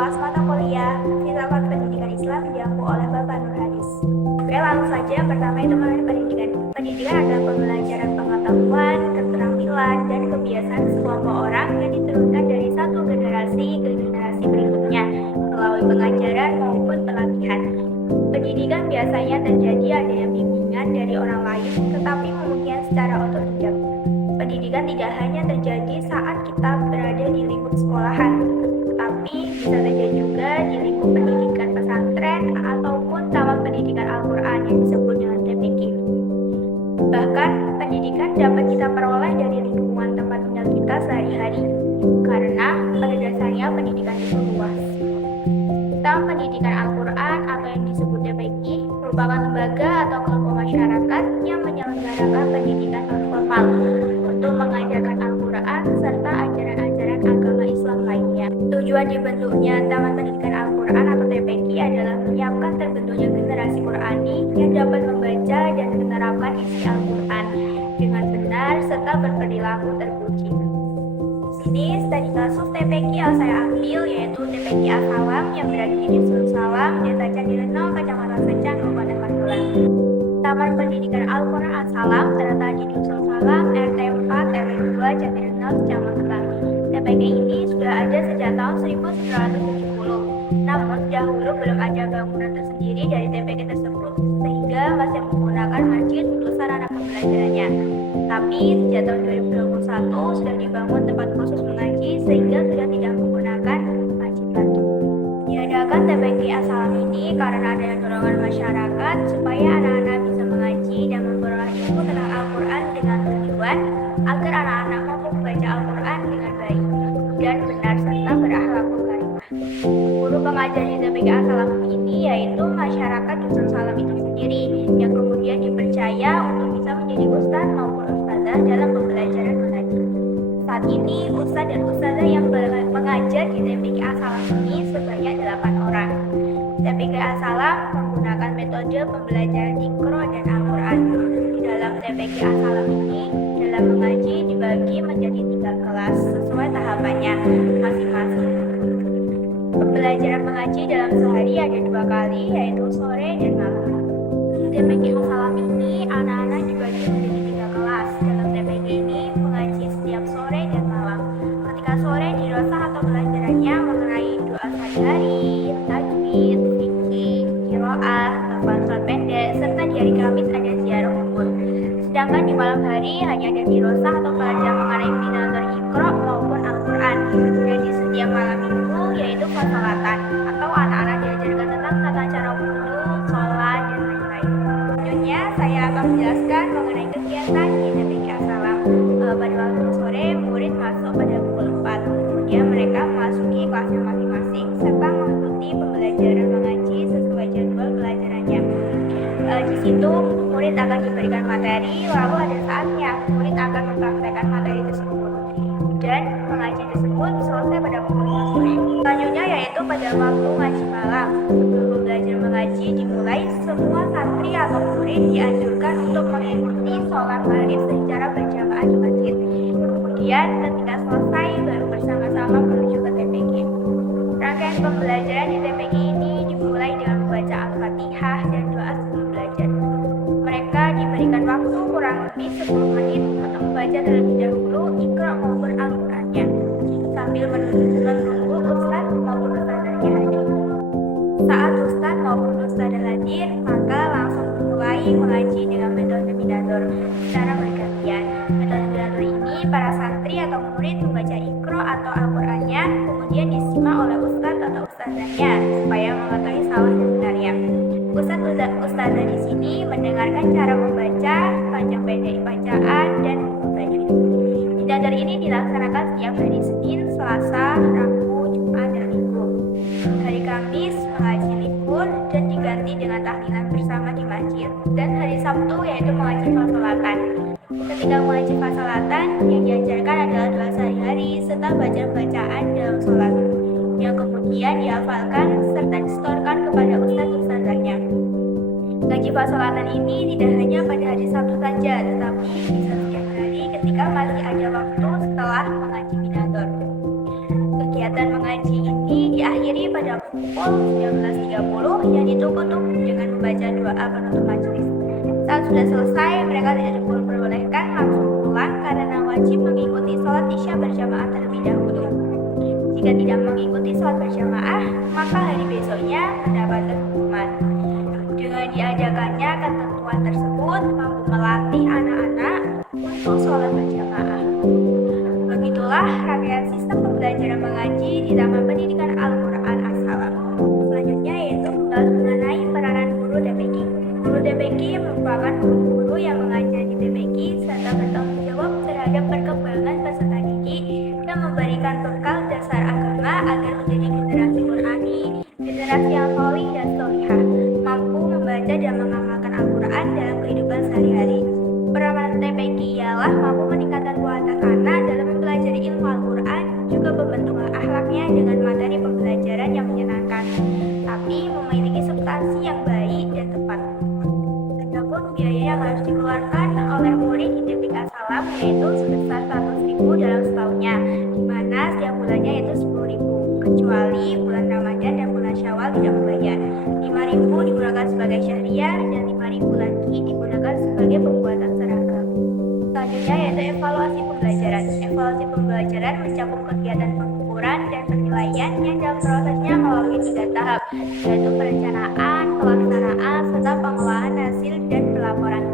UAS mata kuliah Filsafat Pendidikan Islam diampu oleh Bapak Nur Hadis. Oke, langsung saja. Yang pertama itu mengenai pendidikan. Pendidikan adalah pembelajaran pengetahuan, keterampilan, dan kebiasaan sekelompok orang yang diturunkan dari satu generasi ke generasi berikutnya melalui pengajaran maupun pelatihan. Pendidikan biasanya terjadi adanya bimbingan dari orang lain, tetapi kemudian secara otodidak. Pendidikan tidak hanya terjadi saat kita berada di lingkup sekolahan, tetapi bisa terjadi juga di lingkup pendidikan pesantren ataupun taman pendidikan Al-Quran yang disebut dengan TPQ. Bahkan pendidikan dapat kita peroleh dari lingkungan tempat tinggal kita sehari-hari, karena pada dasarnya pendidikan itu luas. Taman pendidikan Al-Quran atau yang disebut TPQ merupakan lembaga atau kelompok masyarakat yang menyelenggarakan pendidikan non-formal untuk mengajarkan Al-Quran serta ajaran-ajaran agama Islam lainnya. Tujuan dibentuknya Taman Pendidikan Al-Quran atau TPQ adalah menyiapkan terbentuknya generasi Qurani yang dapat membaca dan menerapkan isi Al-Quran dengan benar serta berperilaku terpuji. Sini studi kasus TPQ yang saya ambil yaitu TPQ Al-Salam yang berada di Dusun Salam, Desa Candirenau, Kecamatan Secang, Kabupaten Magelang. Taman Pendidikan Al-Quran Al-Salam terletak di Dusun Salam, RT 4, RW 2, Candirenau, Secang, Magelang. TPQ ini sudah ada sejak tahun 1970. Namun dahulu belum ada bangunan tersendiri dari TPQ tersebut, sehingga masih menggunakan masjid untuk sarana pembelajarannya. Tapi sejak tahun 2021 sudah dibangun tempat khusus mengaji sehingga sudah tidak menggunakan masjid lagi. Diadakan TPQ Al-Salam ini karena adanya dorongan masyarakat supaya anak-anak bisa mengaji dan memperoleh ilmu tentang Al-Quran dengan tujuan agar anak-anak mampu membaca Al-Quran dengan baik dan benar serta berakhlakul karimah. Guru pengajar di TPQ Al-Salam ini yaitu masyarakat Dusun Salam itu sendiri yang kemudian dipercaya untuk bisa menjadi ustaz maupun ustazah dalam pembelajaran mengaji. Saat ini ustaz dan ustazah yang mengajar di TPQ Al-Salam ini sebanyak 8 orang. TPQ Al-Salam menggunakan metode pembelajaran Iqra dan Al-Quran. Di dalam TPQ Al-Salam ini, dalam mengaji dibagi menjadi 3 kelas sesuai tahapannya masing-masing. Pembelajaran mengaji dalam sehari ada 2 kali, yaitu sore dan malam. Di TPQ Al-Salam ini, anak-anak dibagi menjadi 3 kelas. Dalam TPQ ini mengaji setiap sore dan malam. Ketika sore dirasah atau pelajarannya mengenai doa sehari-hari, tajwid, fikih, qiraah, lafaz surat pendek, serta di hari Kamis ada ziarah kubur. Sedangkan di malam hari hanya ada dirasah atau pelajaran mengenai binatur Iqra maupun Al-Quran. Dan di setiap malam minggu yaitu fasolatan atau anak-anak diajarkan tentang tata cara wudu, sholat, dan lain-lain. Selanjutnya saya akan menjelaskan mengenai kegiatan di TPQ Al-Salam. Pada waktu sore murid masuk pada pukul 4. Kemudian mereka memasuki kelasnya masing-masing serta mengikuti pembelajaran mengaji sesuai jadwal pelajarannya. Di situ murid akan diberikan materi, lalu ada saatnya murid akan mempraktekkan materi tersebut. Dan mengaji tersebut selesai pada pukul 5 sore. Selanjutnya yaitu pada waktu ngaji malam. Sebelum belajar mengaji dimulai, semua santri atau murid dianjurkan untuk mengikuti sholat maghrib secara berjamaah di masjid. Kemudian ketika selesai baru bersama-sama menuju ke TPQ. Rangkaian pembelajaran di TPQ ini dimulai dengan membaca Al-Fatihah dan doa sebelum belajar. Mereka diberikan waktu kurang lebih 10 menit untuk membaca terlebih dahulu Iqra maupun Al-Qurannya sambil menunggu ustaz maupun ustazahnya hadir. Saat ustaz maupun ustazah hadir, maka langsung mulai mengaji dengan metode binatur secara bergantian. Metode binatur ini para santri atau murid membaca Iqra atau Al-Qurannya kemudian disimak oleh ustaz atau ustazahnya supaya mengetahui salah dan benarnya. Ustazah di sini mendengarkan cara membaca, panjang pendek bacaan, dan tajwid. Binatur ini dilaksanakan setiap hari Senin, Selasa, Rabu, Jumat, dan Minggu. Hari Kamis mengaji libur dan diganti dengan tahlilan bersama di masjid. Dan hari Sabtu yaitu mengaji fasolatan. Ketika mengaji fasolatan, yang diajarkan adalah doa sehari-hari serta bacaan dalam sholat yang kemudian dihafalkan serta disetorkan kepada ustaz-ustazahnya. Ngaji fasolatan ini tidak hanya pada hari Sabtu saja, tetapi bisa setiap hari ketika masih ada waktu setelah mengaji binatur. Kegiatan mengaji ini diakhiri diakhiri pada pukul 19.30 dan ditutup dengan membaca doa penutup majelis. Saat sudah selesai, mereka tidak diperbolehkan langsung pulang karena wajib mengikuti sholat isya berjamaah terlebih dahulu. Jika tidak mengikuti sholat berjamaah, maka hari besoknya mendapatkan hukuman. Dengan diadakannya ketentuan tersebut mampu melatih anak-anak untuk sholat berjamaah. Begitulah rangkaian sistem pembelajaran mengaji di Taman Pendidikan Al-Quran As-Salam. Selanjutnya yaitu membahas mengenai peranan guru TPQ. Guru TPQ merupakan guru yang mengajar di TPQ serta bertanggung jawab terhadap perkembangan peserta didik dan memberikan bekal dasar agama agar menjadi generasi Qurani, generasi yang solih dan solihah, mampu membaca dan mengamalkan Al-Quran dalam kehidupan sehari-hari. Peranan TPQ ialah mampu meningkatkan kualitas anak dalam mempelajari ilmu Al-Quran, juga pembentukan akhlaknya dengan materi pembelajaran yang menyenangkan, tapi memiliki substansi yang baik dan tepat. Adapun biaya yang harus dikeluarkan oleh murid di TPQ As-Salam yaitu sebesar 100.000 dalam setahunnya, di mana setiap bulannya yaitu 10.000, kecuali bulan Ramadan dan bulan Syawal tidak membayar. 5.000 digunakan sebagai syahriah dan 5.000 lagi digunakan sebagai pembuatan seragam. Selanjutnya yaitu evaluasi pembelajaran. Evaluasi pembelajaran mencakup kegiatan pengukuran dan penilaian yang dalam prosesnya melalui 3 tahap, yaitu perencanaan, pelaksanaan, serta pengelolaan hasil dan pelaporan.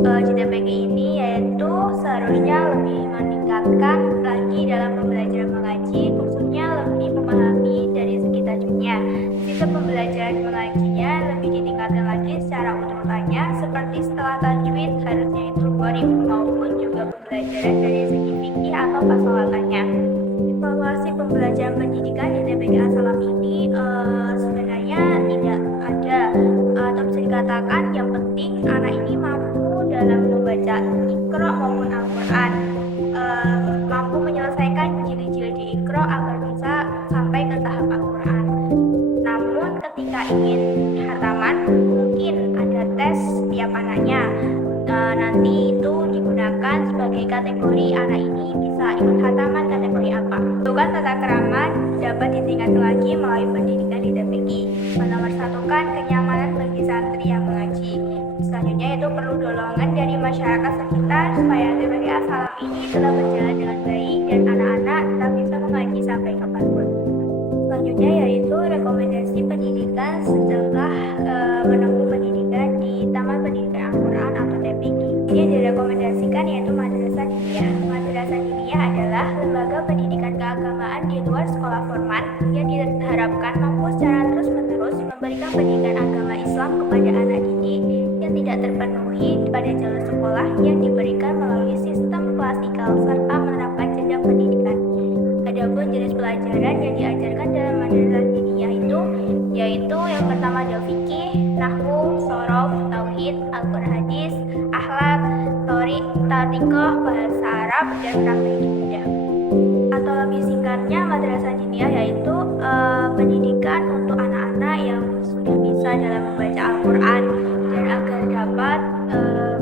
Di TPQ ini yaitu seharusnya lebih meningkatkan lagi dalam pembelajaran mengaji, khususnya lebih memahami dari segi tajwidnya. Sistem pembelajaran mengajinya lebih ditingkatkan lagi secara urutannya, seperti setelah tajwid harusnya itu gharib maupun juga pembelajaran dari segi fikih atau pasalatannya. Evaluasi pembelajaran pendidikan di TPQ As-Salam ini sebenarnya tidak ada atau bisa dikatakan yang penting anak ini mampu dalam membaca Iqra maupun Al-Quran, mampu menyelesaikan jilid-jilid di Iqra agar bisa sampai ke tahap Al-Quran. Namun ketika ingin khataman, mungkin ada tes setiap anaknya. Nanti itu digunakan sebagai kategori anak ini bisa ikut khataman kategori apa. Bentukan tata krama dapat ditingkatkan lagi melalui pendidikan di TPQ. Menomorsatukan kenyamanan bagi santri yang mengaji. Selanjutnya itu perlu dorongan dari masyarakat sekitar supaya TPQ As-Salam ini tetap berjalan dengan baik dan anak-anak tetap bisa mengaji sampai kapanpun. Selanjutnya yaitu rekomendasi pendidikan setelah menempuh pendidikan di Taman Pendidikan Al-Quran atau TPQ. Ini yang direkomendasikan yaitu Madrasah Diniyah. Madrasah Diniyah adalah lembaga pendidikan keagamaan di luar sekolah formal yang diharapkan mampu secara terus-menerus memberikan pendidikan agama Islam kepada anak didik yang tidak terpenuhi pada jalur sekolah yang diberikan melalui sistem klasikal serta menerapkan jenjang pendidikan. Adapun jenis pelajaran yang diajarkan dalam Madrasah Diniyah itu yaitu yang pertama ada fikih, nahwu, shorof, tauhid, Al-Quran hadis, akhlak, tariqah, bahasa Arab, dan praktek ibadah. Atau lebih singkatnya, Madrasah Diniyah yaitu pendidikan untuk anak-anak yang sudah bisa dalam membaca Al-Quran dan agar dapat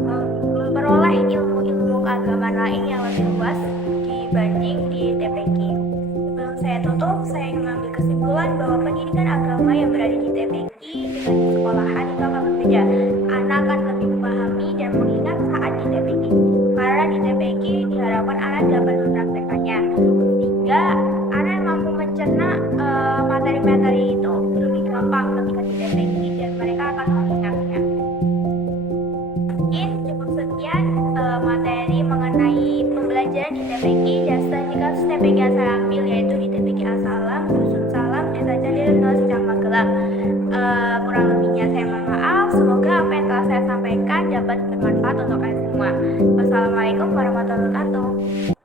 memperoleh ilmu-ilmu keagamaan lain yang lebih luas dibanding di TPQ. Sebelum saya tutup, saya ingin mengambil kesimpulan bahwa pendidikan agama yang berada di TPQ dengan di sekolahan itu akan berbeda. Anak akan lebih memahami dan mengingat saat di TPQ. Karena di TPQ diharapkan anak dapat mempraktekannya, sehingga anak mampu mencerna materi-materi itu lebih gampang ketika di TPQ dan mereka akan mengingatnya. Mungkin cukup sekian materi mengenai pembelajaran di TPQ dan studi kasus TPQ yang saya ambil yaitu di TPQ As-Salam, Dusun Salam, Desa Jalil, Secang Magelang. Kurang lebihnya saya mohon maaf. Semoga apa yang telah saya sampaikan dapat bermanfaat untuk kalian semua. Wassalamualaikum warahmatullahi wabarakatuh.